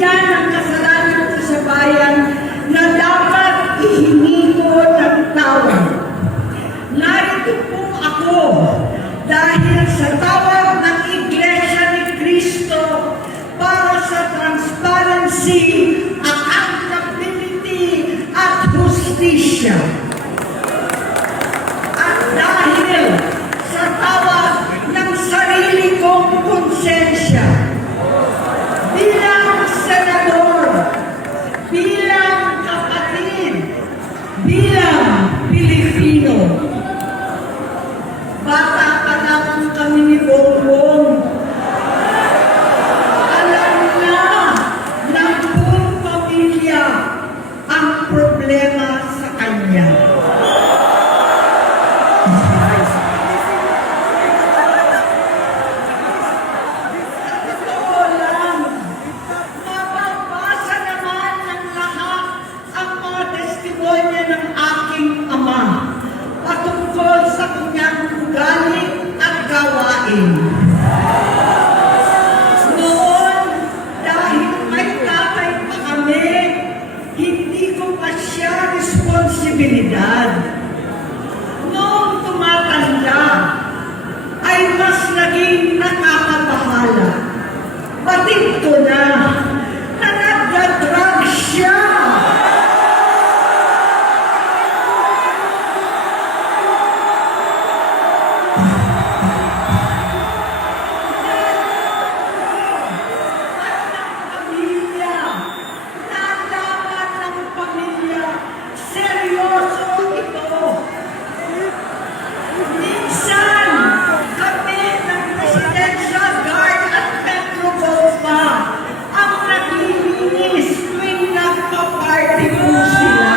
Iyan ang kasalanan ko sa bayan na dapat ihingi ko ng tawad. Narito po ako dahil sa tawag ng Iglesia ni Cristo para sa transparency, accountability, at justisya. At dahil sa tawag ng sarili kong konsensya, bilang senador, bilang kapatid, bilang Pilipino. Bata pa lang kami ni Bongbong. Alam na ng buong pamilya ang problema sa kanya. Mababasa naman ng lahat ang mga testimonya ng aking ama patungkol sa kanyang ugali at gawain. Noon, dahil may tatay pa kami, hindi ko pa siya responsibilidad. Noong tumatanda, ay mas naging nakakabahala. Batid ko na nagda-drug siya. Nalaman ng pamilya, seryoso ito. Minsan, kami ng Presidential Guard at Metro Gold pa ang naglilinis tuwing nagpa-party po sila.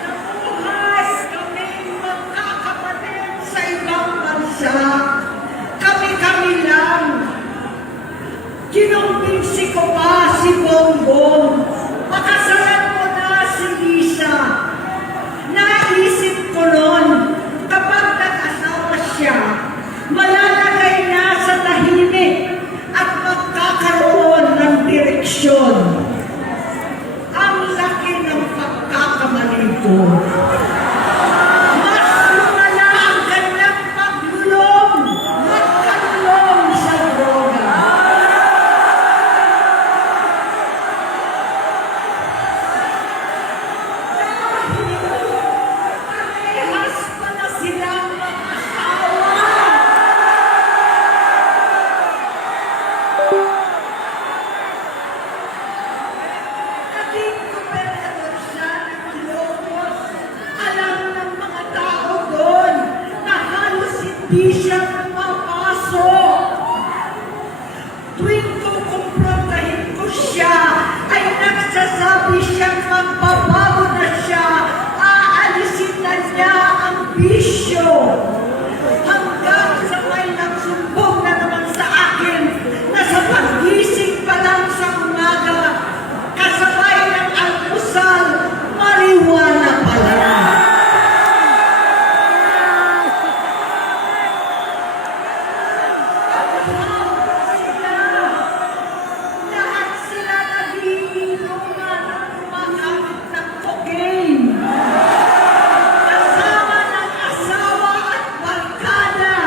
Nabuhay kaming magkakapatid sa ibang bansa. Kami-kami lang. Kinumbinsi ko pa si Bongbong. Pakasalan mo na si Lisa. Naisip ko noon, kapag nag-asawa siya, malalagay na sa tahimik at magkakaroon ng direksyon. Ang laki ng pagkakamali ko. Mas lumala ang kanyang paglulong, magkalulong sa droga. Parehas pala silang mag-asawa. Naging gobernador siya ng Ilocos. Alam ng mga tao doon na halos hindi siya mapasok. Tuwing kukumprontahin ko siya, ay nagsasabi siyang magbabago na siya, aalisin na niya ang bisyo. Hanggang sa may nagsumbong na naman sa akin na sa pag-gising pa lang sa umaga, kasabay ng almusal, marijuana pala. Lahat sila nagiinuman at gumagamit ng cocaine. Kasama ng asawa at barkada.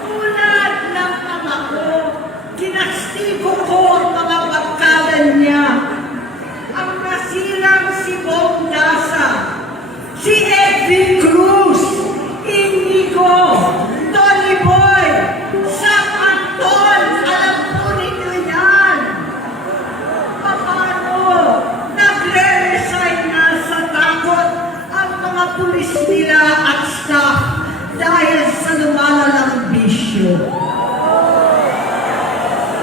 Tulad ng ama ko, kinastigo ko ang mga barkada niya. Ang nasirang si Bong Dasa, si Edwin Cruz, Inigo, Tony Boy, Sam Anton, alam po ninyo yan. Paano nagre-resign na sa takot ang mga pulis nila at staff dahil sa lumalalang bisyo.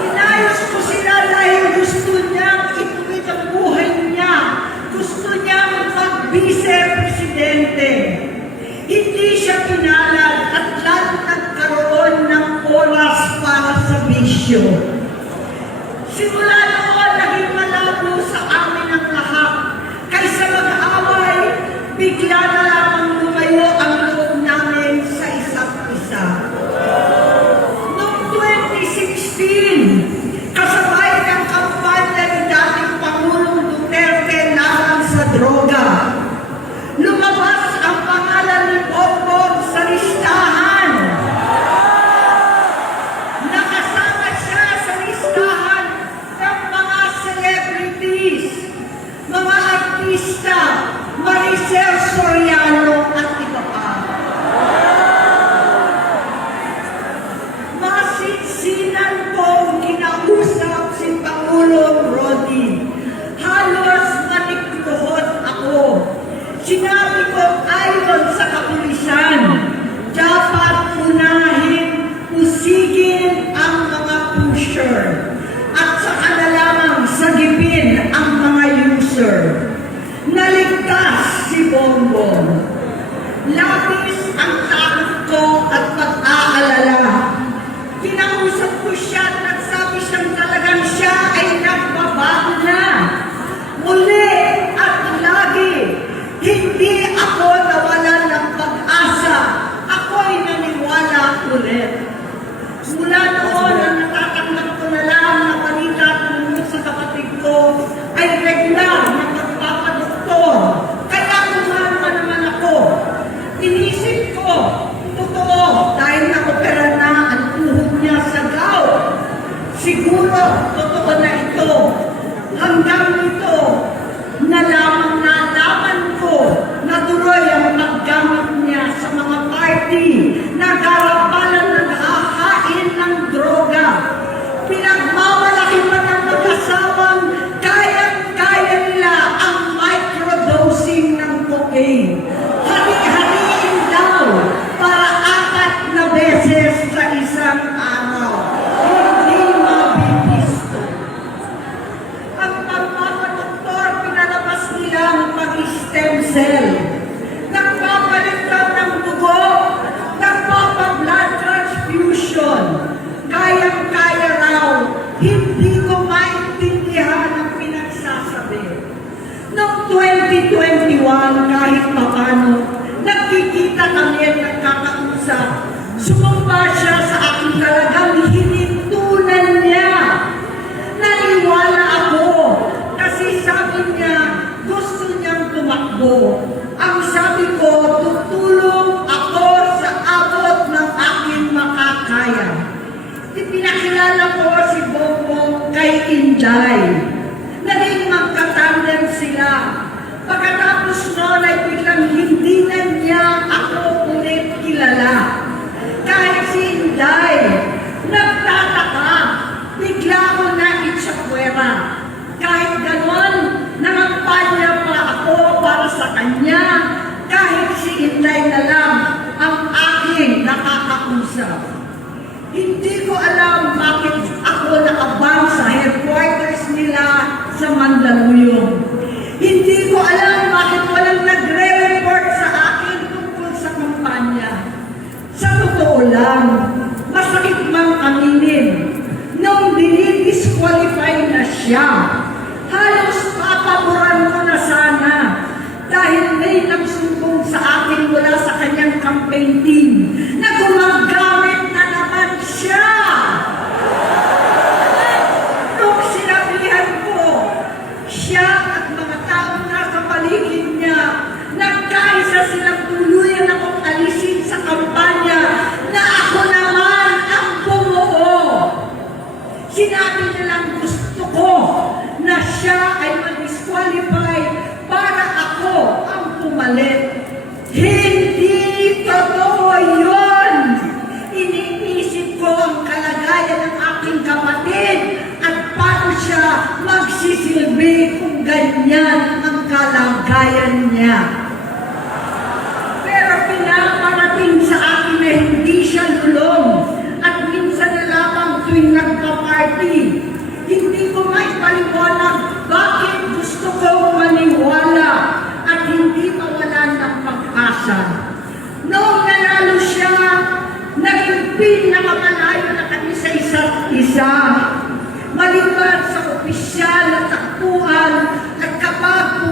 Inayos ko sila dahil gusto niyang ituwid ang buhay niya. Gusto niyang mag-vice-presidente. Hindi siya pinalad at lalo nagkaroon ng oras para sa bisyo. Simula noon, naging malabo sa amin ang lahat. Kaysa mag-away, bigla na lamang lumayo ang loob namin sa isa't isa. sa droga. Lumabas ang pangalan ni Bongbong sa listahan. Nakasama siya sa listahan ng mga celebrities, mga artista, Maricel Soriano at iba pa. Masinsinan kong kinausap si Pangulong Rodi. Halos manikluhod ako. Sinabi ko ayon sa kapulisan, dapat unahin, usigin ang mga pusher at saka na lamang sagipin ang mga user. Naligtas si Bongbong. Labis ang takot ko at pag-aalala. Kinausap ko siya at nagsabi siyang talagang siya ay nagbabago na. Muli at lagi, hindi ako nawalan ng pag-asa. Ako'y naniwala ulit. Mula noon ang natatanggap ko na lang na balita tungkol sa kapatid ko ay regular na magpapadoktor. Kaya kumama naman ako. Inisip ko, totoo, dahil nakopera na ang tuhod niya sa gout. Siguro, totoo na ito. Hanggang ito, nalaman ko na tuloy ang paggamit niya sa mga party na garapalan na nakakain ng droga. Pinagmamalaki pa ng mag-asawang kayang-kaya nila ang microdosing ng cocaine. Hari-hariin daw para 4 na beses sa isang araw. Hindi mabibisto. Ang pagpapadoktor, pinalabas nila ang pag-stem cell. Nagpapalit daw ng dugo, nagpapa-blood transfusion. Kayang-kaya raw, hindi ko maintindihan ang pinagsasabi. Noong 2021, kahit papano, nagkikita kami at nagkakausap. Sumumpa siya sa akin talagang hinintunan niya. Naniwala ako kasi sabi niya gusto niyang tumakbo. Ang sabi ko, tutulong ako sa abot ng aking makakaya. Ipinakilala ko si Bongbong kay Inday. Naging magkatandem sila. Pagkatapos noon ay biglang hindi na niya ako ulit kilala. Kahit si Inday, nagtataka, bigla ko na itsakwera. Kahit ganon, nangampanya pa ako para sa kanya. Kahit si Inday na lang ang aking nakakausap. Hindi ko alam bakit ako nakabang sa headquarters nila sa Mandaluyong. Hindi ko alam bakit walang nagre-report sa akin tungkol sa kampanya. Sa totoo lang, masakit mang aminin, nung dinidisqualify na siya, halos papaboran ko na sana dahil may nagsumbong sa akin mula sa kanyang campaign team na gumagamit na naman siya. Nung sinabihan ko, siya at mga taong nasa paligid niya, nagkaisa silang tuluyan akong alisin sa kampanya na ako naman ang bumuo. Sinabi nilang gusto ko na siya ay mag-disqualify para ako ang pumalit. Hindi totoo yun! Iniisip ko ang kalagayan ng aking kapatid at paano siya magsisilbi kung ganyan ang kalagayan niya. Pero pinaparating sa akin na hindi siya lulong at minsan na lamang tuwing nagpa-party. Hindi ko maipaliwanag bakit gusto ko maniwala at hindi mawalan ng pag-asa. Noong nanalo siya, naging pinakamalayo na kami sa isa't isa. Maliban sa opisyal at takbuhan at kapag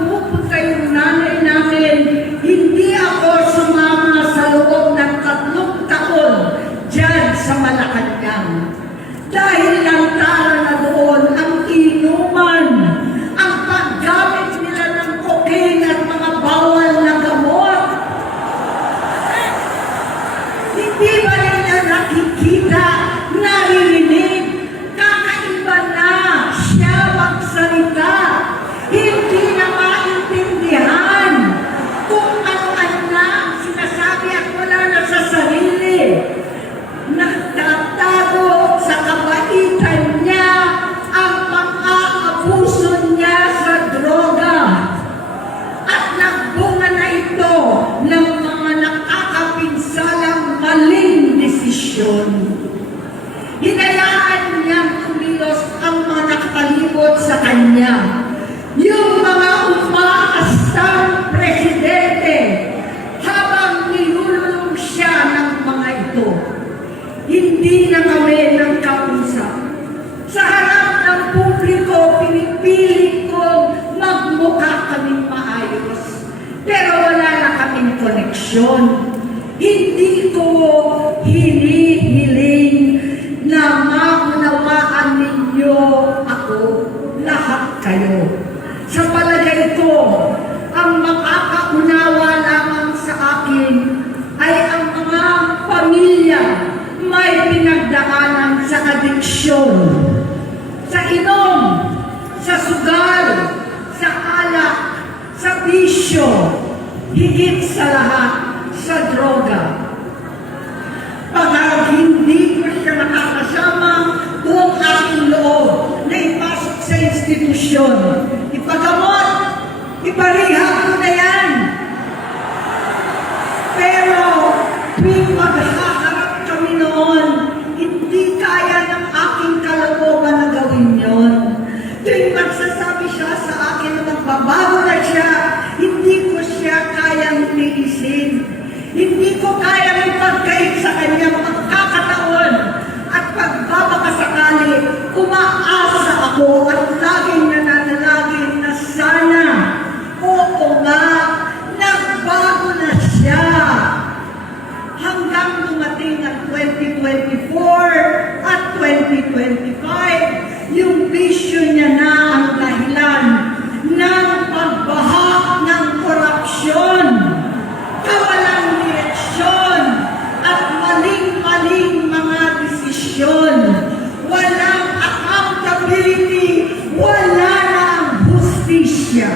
addiction. Hindi ko hinihiling na maunawaan ninyo ako, lahat kayo. Sa palagay ko, ang makakaunawa lamang sa akin ay ang mga pamilya may pinagdaanan sa addiksyon, sa inom, sa sugal, sa alak, sa bisyo, higit sa lahat, sa droga. Pag hindi ko siya makakasama, buong aking loob na ipasok sa institusyon. Ipagamot, iparehab ko na yan. Pero, tuwing maghaharap kami noon, hindi kaya ng aking kalooban na gawin yon. Tuwing magsasabi siya sa akin na magbabago na siya, hindi ko siya kayang tiisin. Hindi ko kayang ipagkait sa kanyang pagkakataon at pagbabakasakali. Umaasa ako at laging nananalangin na sana, oo nga, nagbago na siya. Hanggang dumating ang 2024 at 2025, yung bisyo niya na ang dahilan ng pagbahak ng korupsyon, kawalang direksyon, at maling-maling mga desisyon. Walang accountability, wala na ang hustisya.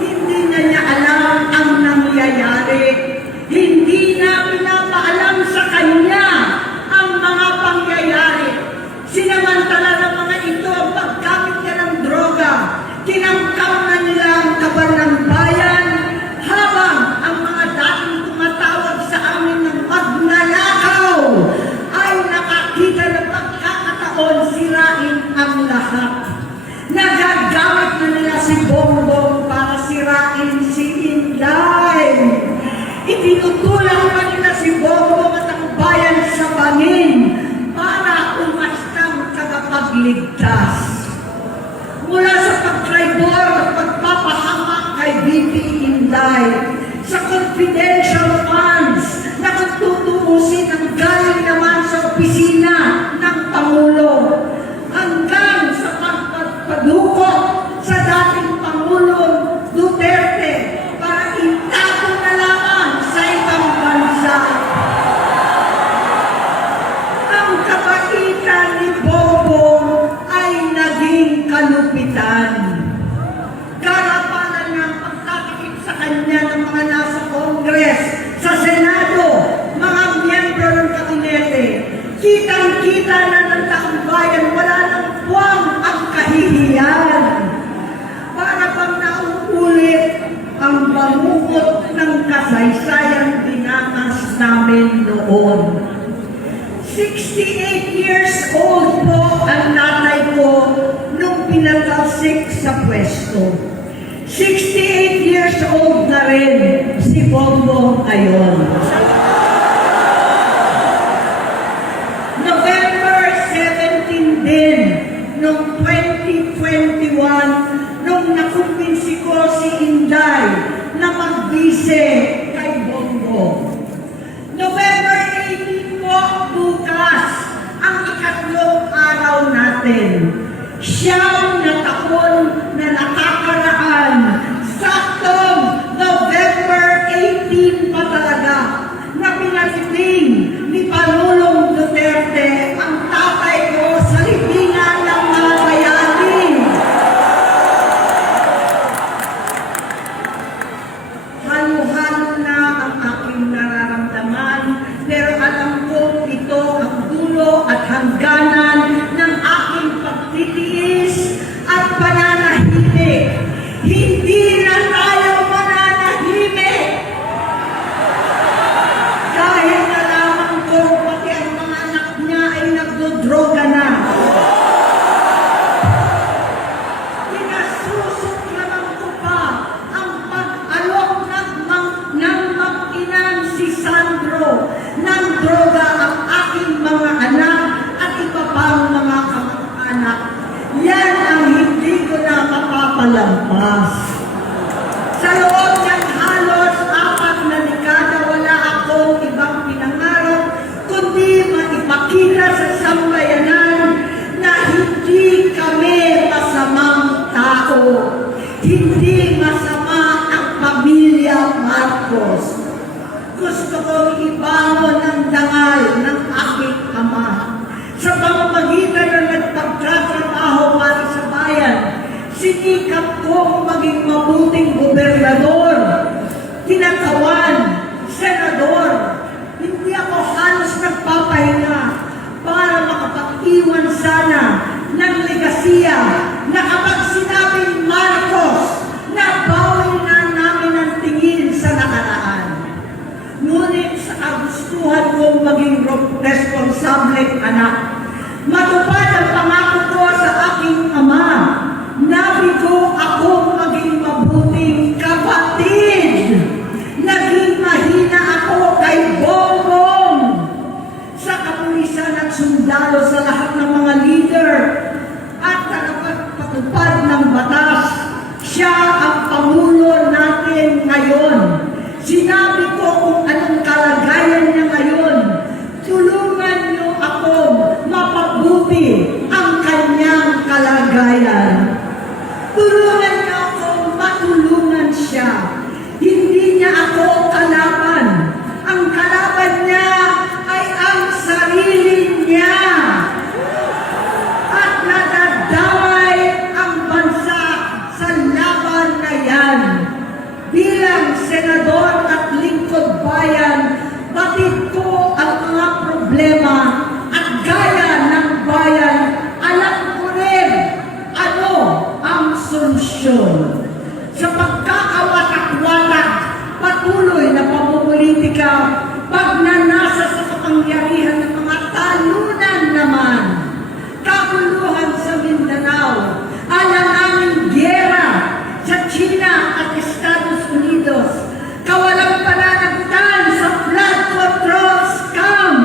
Hindi na niya alam ang nangyayari. Hindi na pinapaalam sa kanya ang mga pangyayari. Sinamantala ng mga ito ang paggamit niya ng droga. Tinangkap na nila ang kaban ng bayan, habang ang mga dating tumatawag sa amin ng magnanakaw ay nakakita ng pagkakataon sirain ang lahat. Nagagamit na nila si Bongbong para sirain si Inday. Itinutulak pa nila si Bongbong at ang bayan sa bangin para umastang tagapagligtas. Mula sa pagtraidor at pagpapahamak kay VP Inday, sa confidential funds na tutuusin ang galing naman sa opisina ng Pangulo, hanggang sa pagpadukot sa dating Pangulong Duterte para itago na lamang sa ibang bansa. Ang kabaitan ni Bongbong ay naging kalupitan. Karapalan ng pagtatakip sa kanya ng mga nasa Congress, sa Senado, mga miyembro ng kabinete. Kitang-kita na ng taong bayan, wala nang puwang ang kahihiyan. Para bang nauulit ang bangungot ng kasaysayan dinanas namin noon. 68 years old po ang nanay ko nung pinatalsik sa pwesto. 68 years old na rin si Bongbong ngayon. November 17 din, noong 2021, nung nakumbinsi ko si Inday na magbise kay Bongbong. November 18 po, bukas, ang ikatlong araw natin. Siyam na taon na nakakaraan, saktong November 18 pa talaga, na pinatiting ni Pangulong Duterte ang tatay ko sa libingan ng mga bayani. Halo-halo na ang aking nararamdaman, pero alam ko ito ang dulo at hangganan ng aking pagtitiis at pananahimik. Hindi na tayo mananahimik. Dahil nalaman ko pati ang mga anak niya ay nagdodroga na. Pinasusuklaman ko pa ang pag-alok ng mag-inang si Sandro ng droga ang aking mga anak at iba pang mga kamag-anak. Yan ang hindi ko na mapapalampas. Sa loob ng halos ipakita sa sambayanan na hindi kami masamang tao. Hindi masama ang pamilya Marcos. Gusto kong ibangon ang dangal ng aking ama. Sa pamamagitan ng nagpagtatrabaho para sa bayan, sinikap kong maging mabuting gobernador, tinatawan, senador. Hindi ako halos nagpapahinga para makapag-iwan sana ng legasiya na kapag sinabing Marcos, nabawi na namin ang tingin sa nakaraan. Ngunit sa kagustuhan kong maging responsableng anak, matupad ang pangako ko sa aking ama, nabigo akong maging mabuting kapatid. Naging mahina ako kay Bongbong sa kapulisan at sundalo sa lahat ng mga leader at tagapagpatupad ng batas. Siya ang Pangulo natin ngayon. Sinabi ko kung anong kalagayan niya ngayon. Tulungan niyo akong mapabuti ang kanyang kalagayan. Tulungan niyo akong matulungan siya. Hindi niya ako kalaban. Ang kalaban niya ay ang sarili niya. At nadadamay ang bansa sa laban na yan. Bilang senador at lingkod bayan, batid ko ang mga problema at gaya ng bayan, alam ko rin ano ang solusyon. Sa pagkakawatak-watak, patuloy na pamumulitika, pagnanasa sa kapangyarihan ng mga talunan naman, kaguluhan sa Mindanao, alanganing gyera sa China at Estados Unidos, kawalang pananagutan sa flood control scam,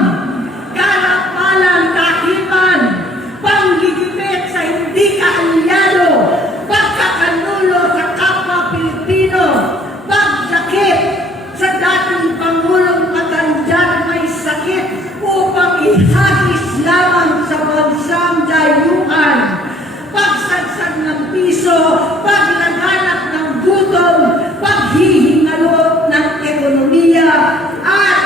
karapalang kahiman, panggigipit sa hindi kaalyado, pagkakanulo sa kapwa Pilipino, pagdakip sa dating Pangulong matanda may sakit upang ihagis lamang sa bansang dayuhan, pagsadsad ng piso, paglaganap ng gutom, paghihingalo ng ekonomiya, at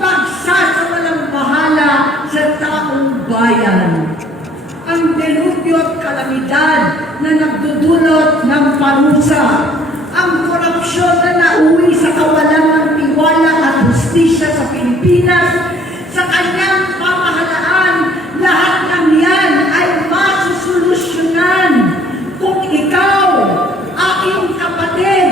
pagsasawalang bahala sa taong bayan. Ang delubyo at kalamidad na nagdudulot ng parusa, ang korupsyon na nauwi sa kawalan ng tiwala at hustisya sa Pilipinas, sa kanyang pamahalaan, lahat ng yan ay masusolusyonan kung ikaw, aking kapatid,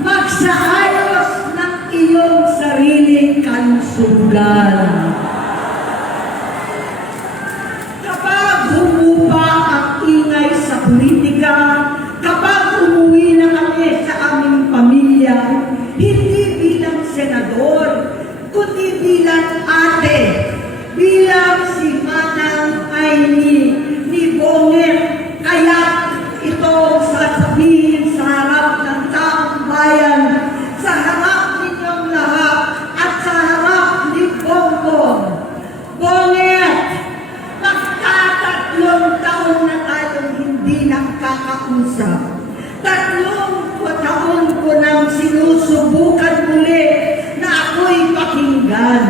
magsaayos ng iyong sariling kalusugan. Kapag humupa ang ingay sa politika, kapag umuwi na kami sa aming pamilya, hindi bilang senador, kundi bilang ate, bilang si Manang Aimee ni Bonget, kaya ito sasabihin sa harap ng taong bayan, sa harap ninyong lahat, at sa harap ni Bongbong. Bonget, magtatatlong taon na tayong hindi nakakausap. 3 taon ko nang sinusubukan muli na ako'y pakinggan.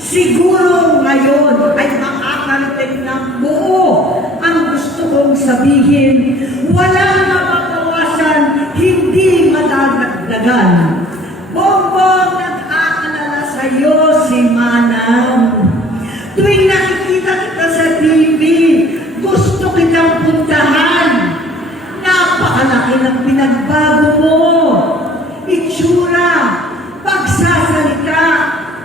Siguro ngayon ay makakarating ng buo ang gusto kong sabihin. Walang mapapawasan, hindi madadagdagan. Bongbong, nag-aalala sa iyo si Manang. Tuwing nakikita kita sa TV, gusto kitang puntahan. Napakalaki ng pinagbago mo. Itsura, pagsasalita,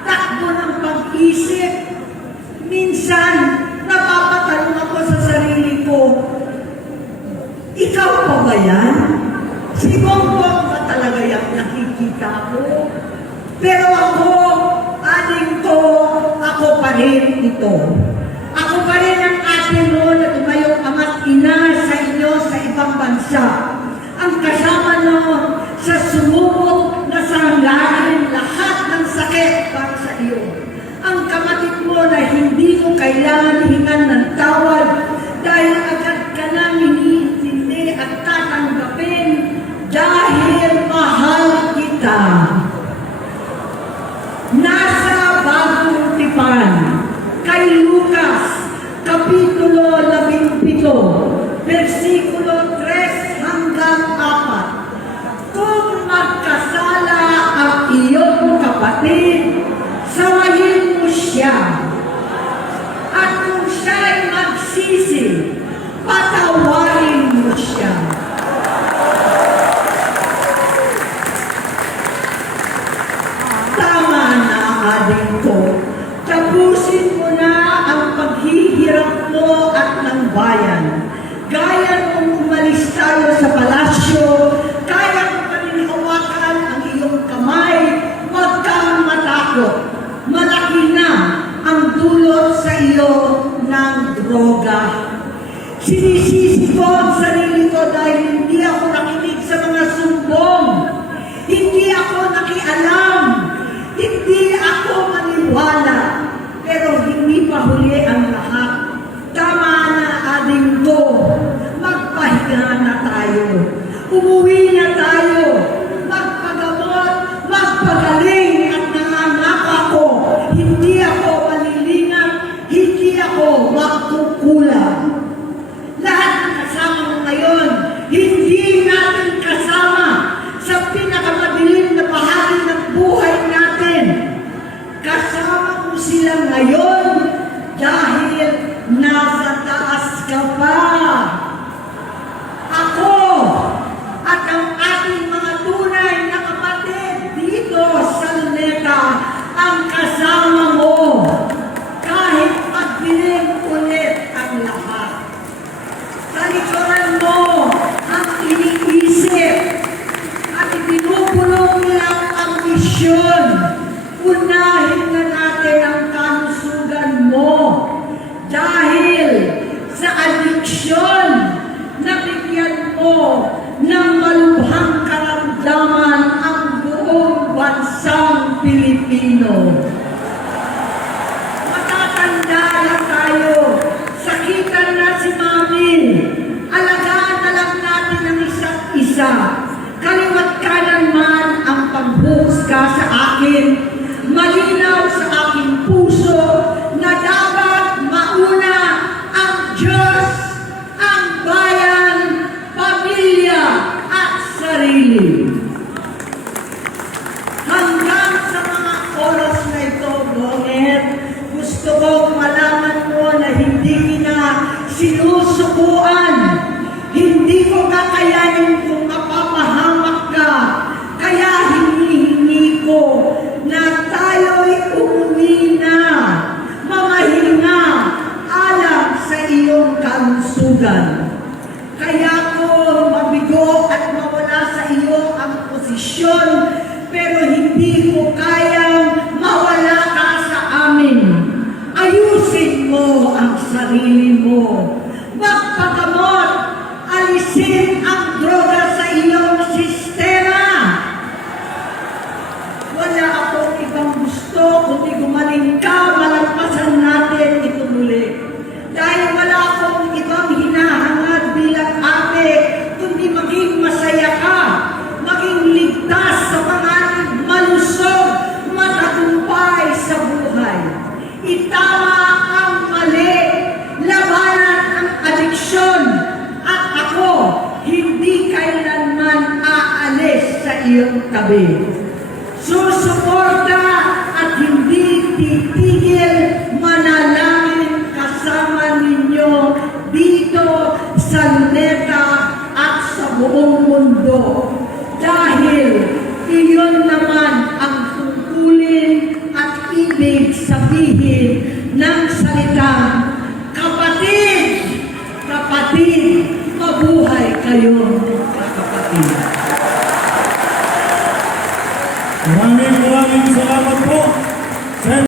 takbo ng pag-isip. Minsan, napapatanong ako sa sarili ko, ikaw pa ba yan? Si Bongbong ba talaga yung nakikita ko? Pero ako, aling ko, ako pa rin ito. Ako pa rin ang ate mo na tumayong ama't ina sa inyo sa ibang bansa. Ang kasama mo sa sumubok na sanglain lahat ng sakit para sa iyo. Ang kapatid mo na hindi ko kay Nasa Bagong Tipan, kay Lucas, Kapitulo 17, versikulo 3 hanggang 4. Kung magkasala ang iyong kapatid, sawayin mo siya. At kung siya'y magsisi, patawarin mo siya. Tama na, adik ko. Tapusin mo na ang paghihirap mo at ng bayan. Gaya nung umalis tayo sa palasyo, kaya mo pa rin hawakan ang iyong kamay, huwag kang matakot. Malaki na ang dulot sa iyo ng droga. Sinisisi ko ang sarili ko dahil hindi ako nakinig sa mga sumbong. Hindi ako nakialam. Hindi ako maniwala. Pero hindi pa huli ang lahat. Tama na, ading ko. Magpahinga na tayo. Umuwi na tayo. Magpagamot, magpagaling at nangangako ko. Hindi ako malilinang, hindi ako magkukulang. Lahat ng kasama mo ngayon, hindi natin kasama sa pinakamadilim na bahagi ng buhay natin. Kasama mo sila ngayon dahil nasa taas ka pa. Ako at ang ating mga tunay na kapatid dito sa Luneta ang kasama mo kahit magdilim ulit ang lahat. Talikuran mo ang iniisip at ibinubulong nilang ambisyon. Unahin na natin ang kalusugan mo dahil sa adiksyon na bigyan mo ng malubhang karamdaman ang buong bansang Pilipino. Matatanda na tayo. Sakitan na si Mami. Alagaan na lang natin ang isa't isa. Kaliwat kanan man ang pagbuhusga sa akin. Malinaw sa aking puso na dapat mauna ang Diyos, ang bayan, pamilya at sarili. Hanggang sa mga oras na ito, Bonget, gusto kong malaman mo na hindi na sinusubuan. Hindi ko kakayanin kung mapapahamak ka. Kaya hinihingi ko na tayo'y umuwi na, mamahinga alang sa iyong kalusugan. Kaya ko mabigo at mawala sa iyo ang posisyon, pero hindi ko kayang mawala ka sa amin. Ayusin mo ang sarili mo. Magpagamot, alisin ang droga sa iyong sistema. Wala akong ibang gusto kundi gumaling ka, malagpasan natin ito muli. Dahil wala akong ibang hinahangad bilang ate, kundi maging masaya ka, maging ligtas sa panganib, malusog, matagumpay sa buhay. Itama ang mali, labanan ang adiksyon, at ako hindi kailanman aalis sa iyong tabi. Susuporta at hindi titigil, manalangin kasama ninyo dito sa Luneta at sa buong mundo. Dahil iyon naman ang tungkulin at ibig sabihin ng salitang kapatid, kapatid, mabuhay kayo, kapatid. Maraming salamat po. Sen